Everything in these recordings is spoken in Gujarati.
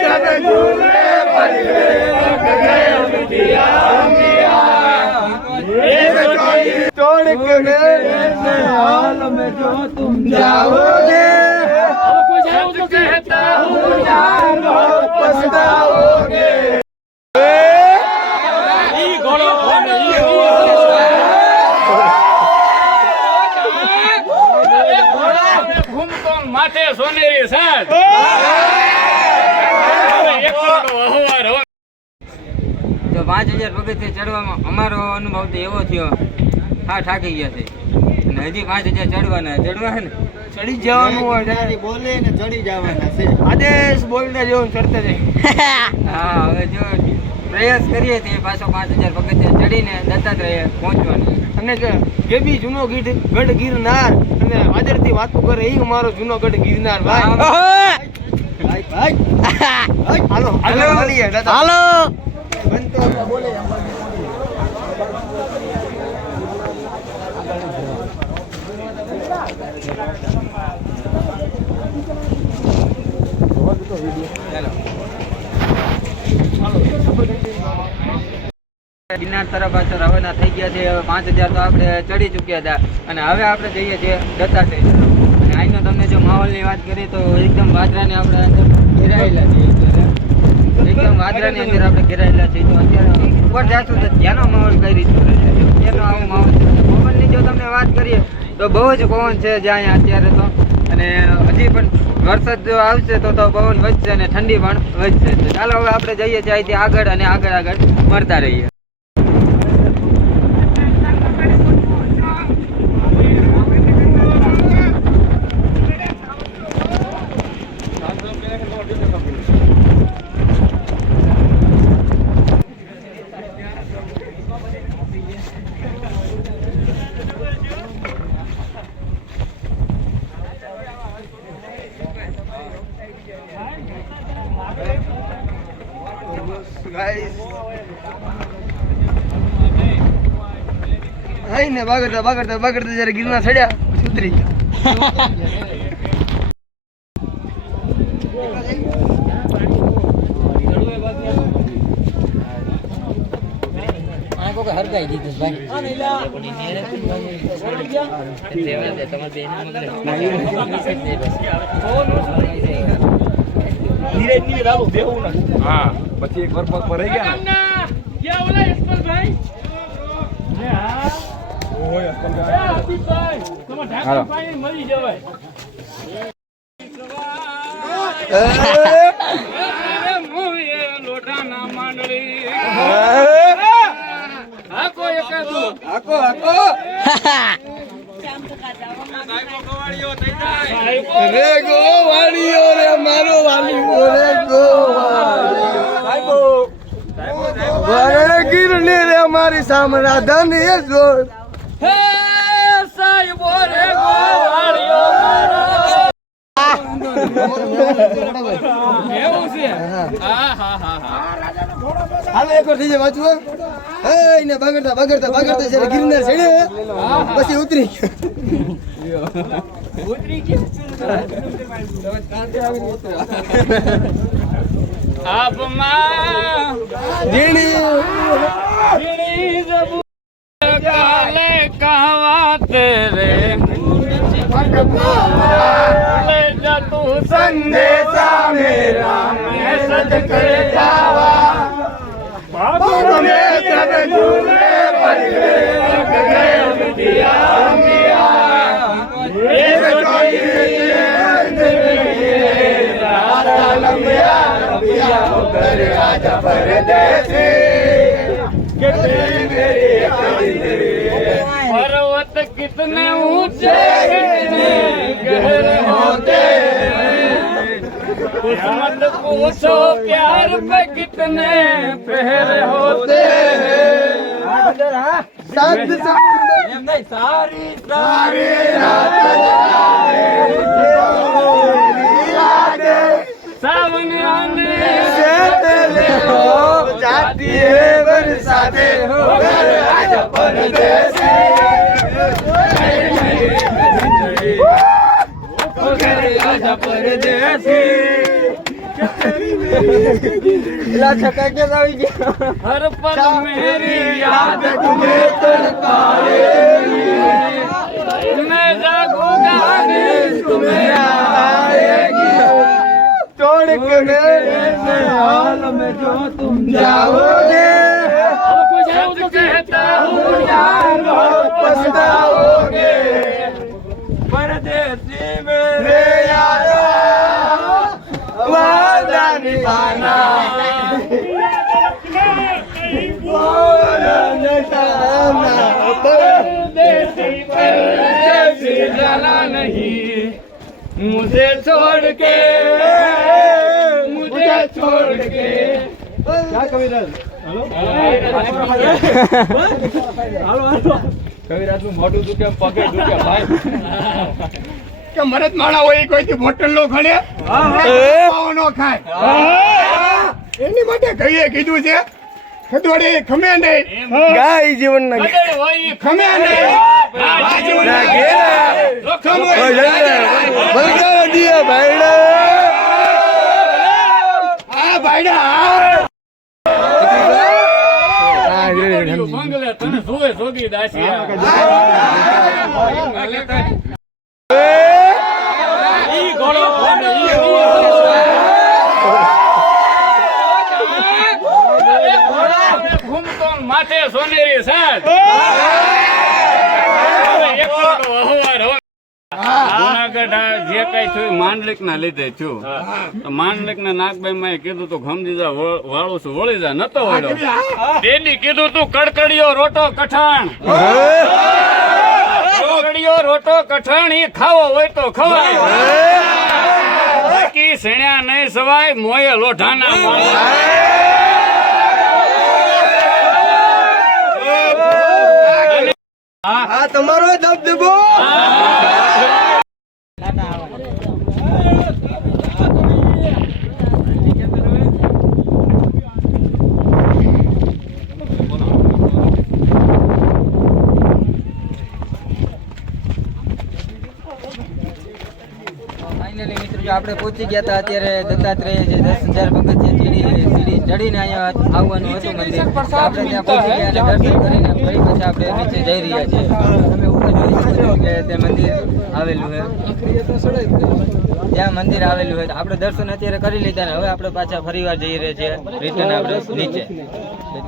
सब झूले पर तोड़ के मेरे हाल में जो तुम जाओगे कहता हूँ यार बहुत पछताओगे। माथे सोनेरी साथ તો 5000 પગથિયે ચડવામાં અમારો અનુભવ તો એવો થયો હા થાકી ગયા છે અને હજી 5000 ચડવાના હે ને ચડી જવાનું હોય બોલે ને ચડી જવાના છે આદેશ બોલતા જેવું કરતા જાય હા હવે જો પ્રયાસ કરીએ છીએ પાછો 5000 પગથિયે ચડીને દત્તાત્રેય પહોંચવાનું અને જે બી જૂનો ગઢ ગિરનાર અને આદરથી વાતો કરે એ મારો જૂનો ગઢ ગિરનાર ભાઈ ભાઈ હાલો હાલો હાલો બનતો બોલે ગિરનાર તરફ પાછળ રવાના થઈ ગયા છે. હવે 5000 તો આપણે ચડી ચૂક્યા હતા અને હવે આપણે જઈએ છીએ દત્તાત્રેય તરફ. અને અહીંનો તમને જો માહોલની વાત કરીએ તો એકદમ વાદરાને આપણે અંદર ઘેરાયેલા છીએ એકદમ વાદરાની અંદર આપણે ઘેરાયેલા છીએ. તો અત્યારે ઉપર જાશું તો ત્યાંનો માહોલ કઈ રીતનો રહેશે ત્યાંનો આવો માહોલ છે. પવનની જો તમને વાત કરીએ તો બહુ જ પવન છે જ્યાં અત્યારે તો અને હજી પણ વરસાદ જો આવશે તો પવન વધશે અને ઠંડી પણ વધશે. તો ચાલો હવે આપણે જઈએ છીએ અહીંથી આગળ અને આગળ મળતા રહીએ. ને બાગડતા જયારે ગિરનાર ચડ્યા પછી ઉતરી ગયા હરગાઈ દીધું ભાઈ હા પછી એક વાર પગ પર રહી ગયા મરી જવાય લોટાના માંડળી હાકો એકાદો હાકો રે ગોવાળીઓ રે મારો વાલીઓ રે ગોવાળીઓ ગીરને રે મારી સામરા ધન એ જોર હે સાહેબો રે ગોવાળીઓ એવું છે હાલે એક વાર થઈ જાય વાંચવું ને બગડતા જયારે ગિરનાર ચડે પછી ઉતરી આપમાં ઝીણી જબુ કાલે કહાવા તેરે ले जा तू संदेशा मेरा मैं सद कर जावा बाबू ने सब झूले पर गए दिया ये कोई राता लंबिया होकर आजा परदेसी के तेरी पर्वत कितने ऊंचे गहरे होते मत पूछो प्यार पे कितने पहरे होते सारी सावन आने से पहले हो जाती है बरसाते हो घर आजा परदेसी आजा परदेसी પેલા છકા કે આવી ગયા हर पल मेरी याद तुम्हें तड़पाएगी मैं जागूंगा नींद तुम्हें आएगी तोड़ के मेरे हाल में जो तुम जाओगे सच कहता हूँ यार बहुत पछताओगे परदेसी मेरे यारा वादा निभाना परदेसी जाना नहीं मुझे छोड़ के क्या कविराज કવિરાજ નું મોઢું દુખે પગે દુખે ભાઈ કે મરદ માણા હોય કોઈ બોટલ નો ખડે નો ખાય એની માટે કહીએ કીધું છે ખડોડી ખમે નહીં ગાય જીવન ના ખમે નહીં બંગલે તને જોવે જોગી ઘૂમતો માથે સોનેરી સાજ જુનાગઢ જે કઈ થયું માંડલિક ના લીધે થયું તો માંડલિક ના નાગભાઈ માં કીધું તું ખમજીજા વાળું છું વળી જા નતો વળ્યો તેની કીધું તું કડકડીયો રોટો કઠાણ કડકડીયો રોટો કઠાણ ઈ ખાવો હોય તો ખવાય બાકી સેણ્યા નહીં સવાય મોયે લોઢાના મોય આ તમારો દબદબો ફાઇનલી મિત્રો જો આપણે પહોંચી ગયા હતા અત્યારે દત્તાત્રેય જે 10,000 પગથિયા સીડી ચડીને અહીંયા આવવાનું હતું મંદિર આપણે ત્યાં પહોંચી ગયા અને દર્શન કરીને ફરી પછી આપણે નીચે જઈ રહ્યા છીએ તમે ઉપર જોઈ શકો છો કે તે મંદિર આવેલું છે ત્યાં મંદિર આવેલું હોય તો આપણે દર્શન અત્યારે કરી લીધા ને હવે આપણે પાછા ફરીવાર જઈ રહ્યા છીએ રિટર્ન આપણે નીચે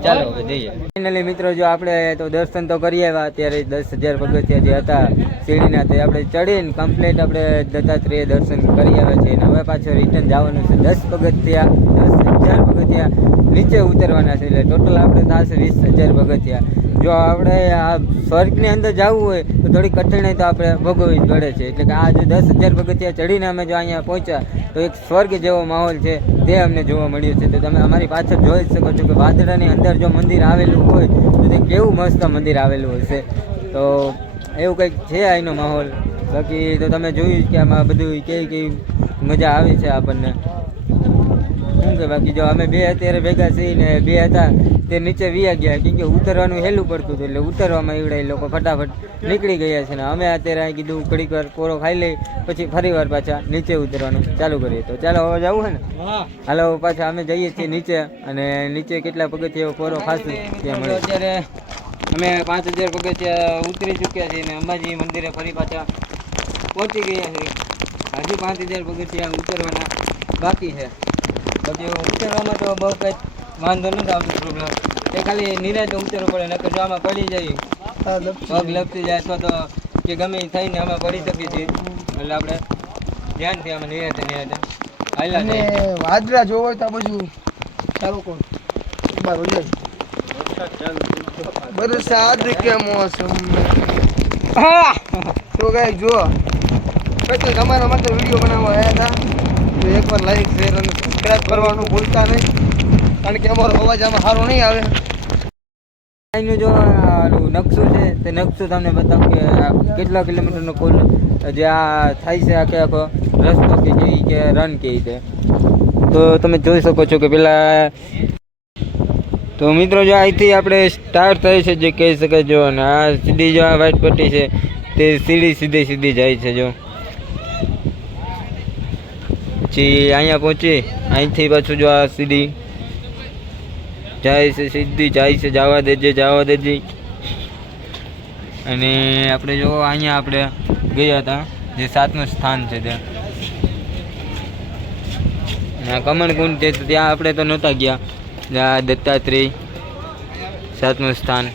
ચાલો હવે જઈએ ફાઇનલી મિત્રો જો આપણે તો દર્શન તો કરી આવ્યા અત્યારે 10,000 પગથિયા જે હતા સીડીના તે આપણે ચડીને કમ્પ્લીટ આપણે દત્તાત્રેય દર્શન કરી આવ્યા છીએ અને હવે પાછો રિટર્ન જવાનું છે 10,000 પગથિયા નીચે ઉતરવાના છે એટલે ટોટલ આપણે થશે 20,000 પગથિયા જો આપણે આ સ્વર્ગની અંદર જવું હોય તો થોડી કઠિનાઈ તો આપણે ભોગવવી જ પડે છે એટલે કે આ જે 10,000 પગથિયા ચડીને અમે જો અહીંયા પહોંચ્યા તો એક સ્વર્ગ જેવો માહોલ છે તે અમને જોવા મળ્યું છે તો તમે અમારી પાછળ જોઈ જ શકો છો કે વાદળાની અંદર જો મંદિર આવેલું હોય તો તે કેવું મસ્ત મંદિર આવેલું હશે તો એવું કંઈક છે અહીંનો માહોલ બાકી તો તમે જોયું કે આમાં બધું કેવી મજા આવી છે આપણને શું કે બાકી જો અમે બે અત્યારે ભેગા છીએ ને બે હતા તે નીચે વ્યા ગયા કેમ કે ઉતરવાનું હેલું પડતું હતું એટલે ઉતરવામાં એવડે લોકો ફટાફટ નીકળી ગયા છે ને અમે અત્યારે અહીં કીધું ઘડીક વાર કોરો ખાઈ લઈ પછી ફરી વાર પાછા નીચે ઉતરવાનું ચાલુ કરીએ તો ચાલો હવે જવું છે ને હાલો પાછા અમે જઈએ છીએ નીચે અને નીચે કેટલા પગથિયા કોરો ખાશું ત્યાં મળે અત્યારે અમે 5,000 પગથિયા ઉતરી ચૂક્યા છીએ અને અંબાજી મંદિરે ફરી પાછા પહોંચી ગયા છે હજુ 5,000 પગથિયા ઉતરવાના બાકી છે બાકી ઉતરવામાં તો બહુ કંઈ વાંધો નથી આવતો પ્રોબ્લેમ એ ખાલી નિરાંતે ઉતરવું પડે નકર જો આમાં પડી જાય પગ લપસી જાય અથવા તો કે ગમે એ થઈને આમાં પડી શકીએ છીએ એટલે આપણે ધ્યાનથી આમાં નિરાંતે હાલ્યા જાય વાદળા જોવો હોય તો આ બાજુ ચાલો કોણ બાર હોય બરસાત કે મોસમ તો કઈ જો પછી તમારા માટે વિડીયો બનાવવા આવ્યા હતા તો એકવાર લાઈક શેર અને સબસ્ક્રાઇબ કરવાનું ભૂલતા નહીં કારણ કે અમારો અવાજ આમાં સારો નહીં આવે અહીંનું જો નકશો છે તે નકશો તમને બતાવું કે કેટલા કિલોમીટરનો કુલ જે આ થાય છે આખે આખો રસ્તો કે જેવી કે રન કે રીતે તો તમે જોઈ શકો છો કે પેલા તો મિત્રો જો અહીંથી આપણે સ્ટાર્ટ થાય છે જે કહી શકાય જો અને આ સીધી જો આ વ્હાઈટ પટ્ટી છે તે સીધી જાય છે જો પછી અહીંયા પહોંચી અહીંથી પાછું જો આ સીધી જાય છે, સીધી જાય છે, જવા દેજે. અને આપણે જો અહીંયા આપણે ગયા હતા જે 7મું સ્થાન છે ત્યાં કમળકુંડ છે, ત્યાં આપણે તો નહોતા ગયા. ત્યાં દત્તાત્રેય 7મું સ્થાન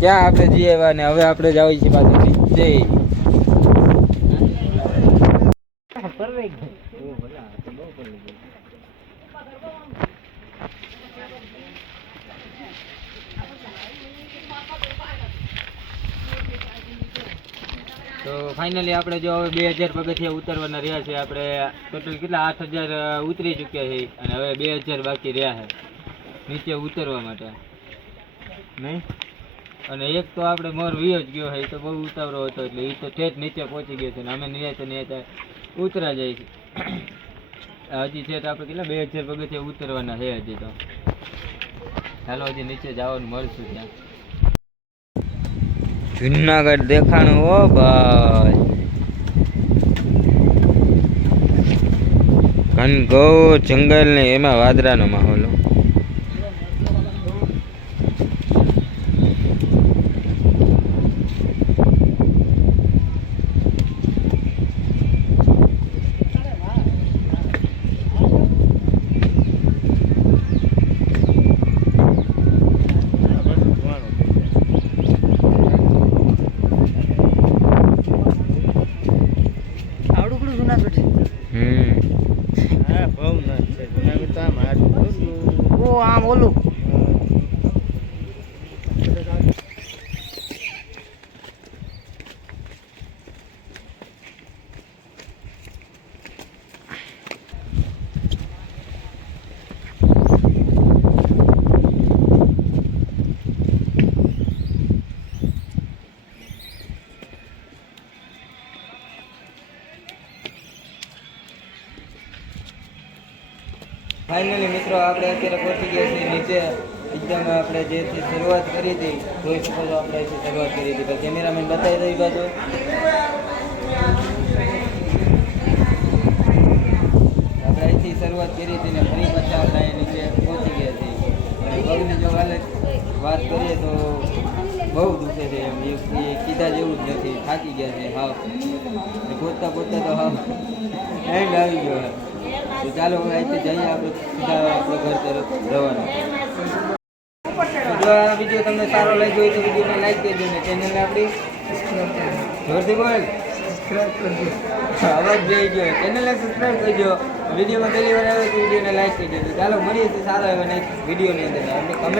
ત્યાં આપણે જઈએ આવ્યા ને હવે આપણે જઈએ છીએ પાછું નીચે. તો ફાઇનલી આપણે જો હવે 2000 પગથિયા ઉતરવાના રહ્યા છે. આપણે ટોટલ કેટલા 8000 ઉતરી ચૂક્યા છે અને હવે 2000 બાકી રહ્યા છે નીચે ઉતરવા માટે નહીં. અને એક તો આપણે મોર વિયો જ ગયો છે, એ તો બહુ ઉતાવળો હતો એટલે એ તો ઠેઠ નીચે પહોંચી ગયો છે ને અમે નિરાતે ઉતરા જાય છે. હજી છે તો આપણે કેટલા 2000 પગથિયા ઉતરવાના છે હજી તો. ચાલો હજી નીચે જવાનું મળશું ત્યાં. જુનાગઢ દેખાણું હો ભાઈ, ઘનઘોર જંગલ ને એમાં વાદરાનો માહોલ. આમ ઓલું ફાઇનલી મિત્રો આપણે અત્યારે પહોંચી ગયા છીએ નીચે. એકદમ આપણે જેથી શરૂઆત કરી હતી જોઈ શકો છો, આપણે અહીંથી શરૂઆત કરી હતી. તો કેમેરામેન બતાવી દઈ બાજુ આપણે અહીંથી શરૂઆત કરી હતી ને ફરી પાછા આપણે અહીં નીચે પહોંચી ગયા છીએ. અને પગની જો વાત કરીએ તો બહુ દુખે છે એમ, એ કીધા જેવું જ નથી. થાકી ગયા છે હાવ, પહોંચતા તો હાવ એન્ડ આવી ગયો. તો ચાલો હવે અહીંથી જઈએ આપણે સીધા આપણે ઘર તરફ જવાનું. જો આ વિડીયો તમને સારો લાગ્યો હોય તો વિડીયોને લાઈક કરજો ને ચેનલને આપણી જોરથી બોલ સબસ્ક્રાઈબ કરજો. અવાજ જોઈ ગયો, ચેનલને સબસ્ક્રાઈબ કરજો. વિડીયોમાં પહેલી વાર આવે તો વિડીયોને લાઈક કરજો. તો ચાલો મળીએ છીએ સારો એવા નેક્સ્ટ વિડીયોની અંદર. આપણે કમેન્ટ